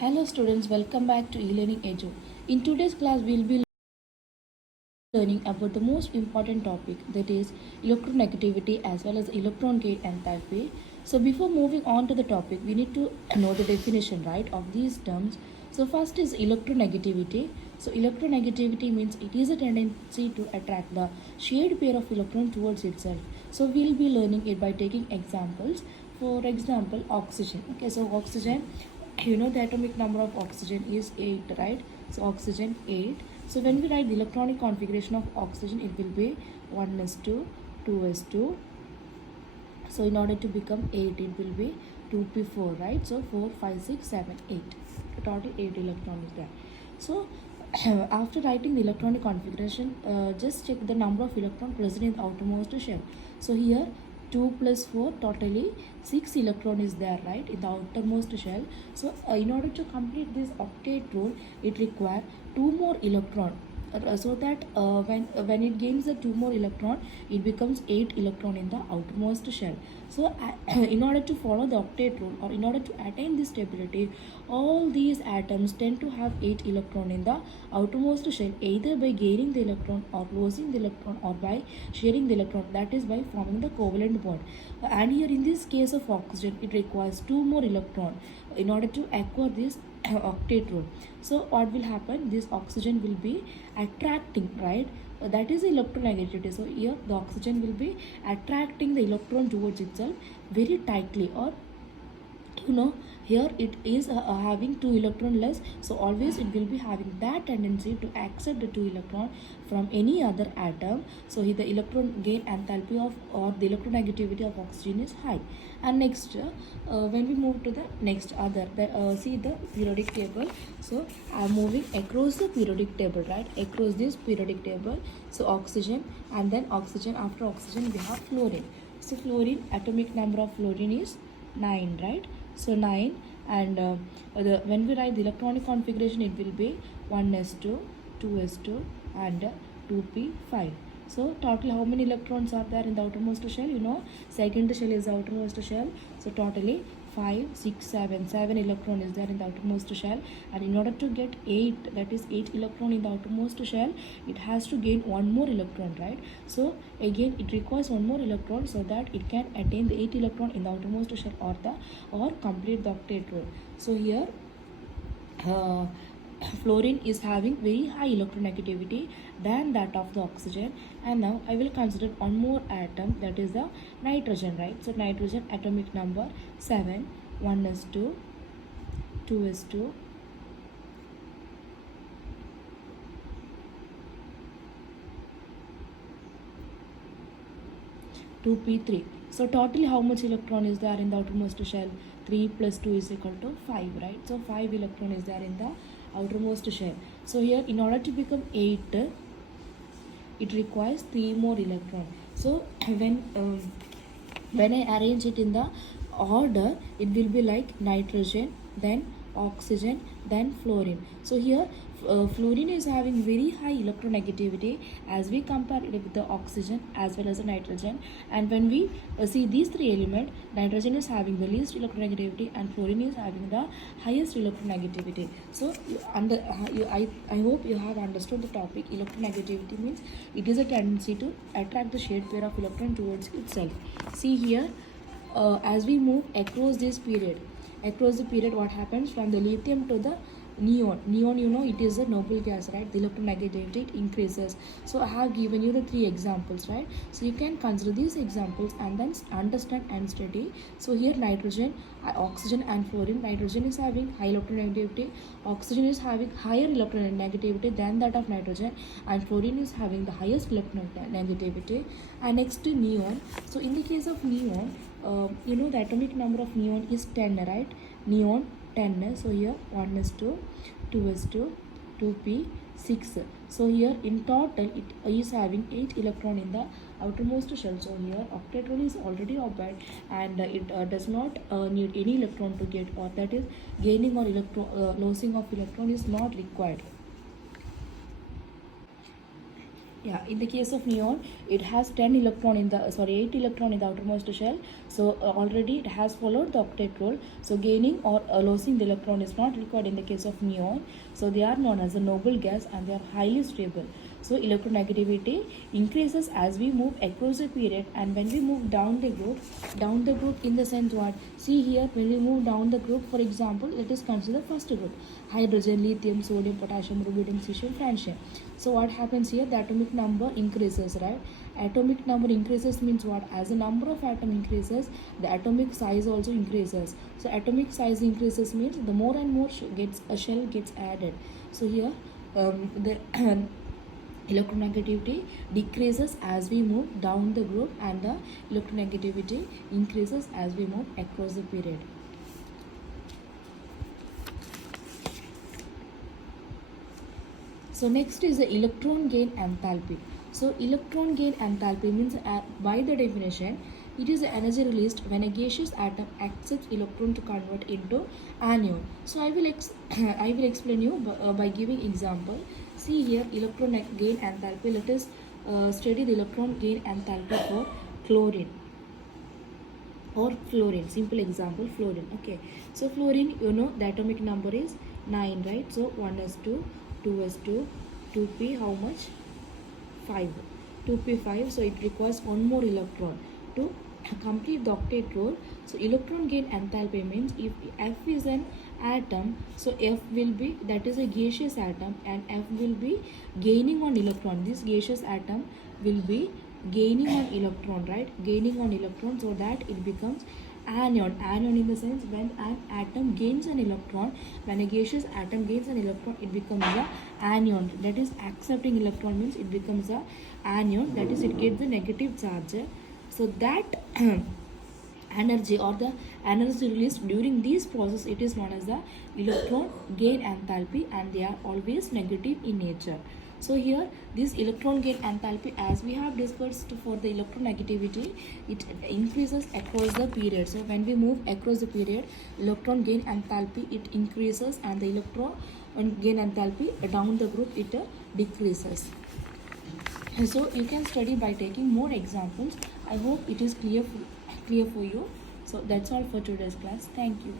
Hello students, welcome back to e-learning edu. In today's class, we'll be learning about the most important topic, that is electronegativity as well as electron gate enthalpy. So before moving on to the topic, we need to know the definition, right, of these terms. So first is electronegativity. So electronegativity means it is a tendency to attract the shared pair of electron towards itself. So we'll be learning it by taking examples. For example, oxygen. Okay, so oxygen, the atomic number of oxygen is 8, right? So oxygen 8. So when we write the electronic configuration of oxygen, it will be 1s2, 2s2. So in order to become 8, it will be 2p4, right? So 4, 5, 6, 7, 8. Total 8 electrons is there. So after writing the electronic configuration, just check the number of electrons present in the outermost shell. So here 2 plus 4, totally 6 electron is there, right, in the outermost shell. So in order to complete this octet rule, it requires 2 more electron, so that when it gains the 2 more electron, it becomes 8 electron in the outermost shell. So in order to follow the octet rule, or in order to attain this stability, all these atoms tend to have 8 electron in the outermost shell, either by gaining the electron or losing the electron, or by sharing the electron, that is by forming the covalent bond. And here in this case of oxygen, it requires 2 more electron in order to acquire this octet rule. So what will happen, this oxygen will be attracting, right, that is electronegativity. So here the oxygen will be attracting the electron towards itself very tightly, or here it is having 2 electron less, so always it will be having that tendency to accept the 2 electron from any other atom. So here the electron gain enthalpy of, or the electronegativity of oxygen is high. And next when we move to the next other, see the periodic table. So I'm moving across the periodic table, right, across this periodic table. So oxygen, and then oxygen, after oxygen we have fluorine. So fluorine, atomic number of fluorine is 9, right? So 9, and when we write the electronic configuration, it will be 1s2, 2s2, and 2p5. So total how many electrons are there in the outermost shell? Second shell is the outermost shell. So totally 5, 6, 7 electron is there in the outermost shell. And in order to get 8, that is 8 electron in the outermost shell, it has to gain 1 more electron, right? So again it requires 1 more electron so that it can attain the 8 electron in the outermost shell, or complete the octet rule. So here fluorine is having very high electronegativity than that of the oxygen. And now I will consider one more atom, that is the nitrogen, right? So nitrogen, atomic number 7, 1s2, 2s2, 2p3. So totally how much electron is there in the outermost shell? 3 plus 2 is equal to 5, right? So 5 electron is there in the outermost shell. So here in order to become 8, it requires 3 more electron. So when I arrange it in the order, it will be like nitrogen, then oxygen, then fluorine. So here fluorine is having very high electronegativity as we compare it with the oxygen as well as the nitrogen. And when we see these 3 elements, nitrogen is having the least electronegativity and fluorine is having the highest electronegativity. So I hope you have understood the topic. Electronegativity means it is a tendency to attract the shared pair of electron towards itself. See here, as we move across this period, what happens from the lithium to the neon, it is a noble gas, right? The electronegativity increases. So I have given you the 3 examples, right? So you can consider these examples and then understand and study. So here nitrogen, oxygen and fluorine. Nitrogen is having high electronegativity, oxygen is having higher electronegativity than that of nitrogen, and fluorine is having the highest electronegativity. And next to neon. So in the case of neon, the atomic number of neon is 10, right? Neon 10. So here 1s2, 2s2, 2p6. So here in total it is having 8 electron in the outermost shell. So here octet rule is already obeyed, and it does not need any electron to get, or that is gaining or losing of electron is not required. Yeah, in the case of neon, it has 10 electron in the 8 electron in the outermost shell. So already it has followed the octet rule. So gaining or losing the electron is not required in the case of neon. So they are known as a noble gas and they are highly stable. So electronegativity increases as we move across the period, and when we move down the group in the sense what? See here, when we move down the group, for example, let us consider first group: hydrogen, lithium, sodium, potassium, rubidium, cesium, francium. So what happens here? The atomic number increases, right? Atomic number increases means what? As the number of atom increases, the atomic size also increases. So atomic size increases means the more and more shell gets added. So here the electronegativity decreases as we move down the group, and the electronegativity increases as we move across the period. So next is the electron gain enthalpy. So electron gain enthalpy means by the definition, it is the energy released when a gaseous atom accepts electron to convert into anion. So I will I will explain you by giving example. See here, electron gain enthalpy. Let us study the electron gain enthalpy for chlorine or fluorine. Simple example, fluorine. Okay, so fluorine, you know the atomic number is 9, right? So 1s2, 2s2, 2p, how much? 5. 2p5, so it requires one more electron to complete the octet role. So electron gain enthalpy means if F is an atom, so F will be, that is a gaseous atom, and F will be gaining on electron. This gaseous atom will be gaining on electron, right? Gaining on electron, so that it becomes anion. Anion in the sense, when an atom gains an electron, when a gaseous atom gains an electron, it becomes a anion. That is, accepting electron means it becomes a anion, that is, it gets the negative charge. So that energy or the energy released during this process, it is known as the electron gain enthalpy, and they are always negative in nature. So here this electron gain enthalpy, as we have discussed for the electronegativity, it increases across the period. So when we move across the period, electron gain enthalpy it increases, and the electron gain enthalpy down the group it decreases. So you can study by taking more examples. I hope it is clear for you. So that's all for today's class. Thank you.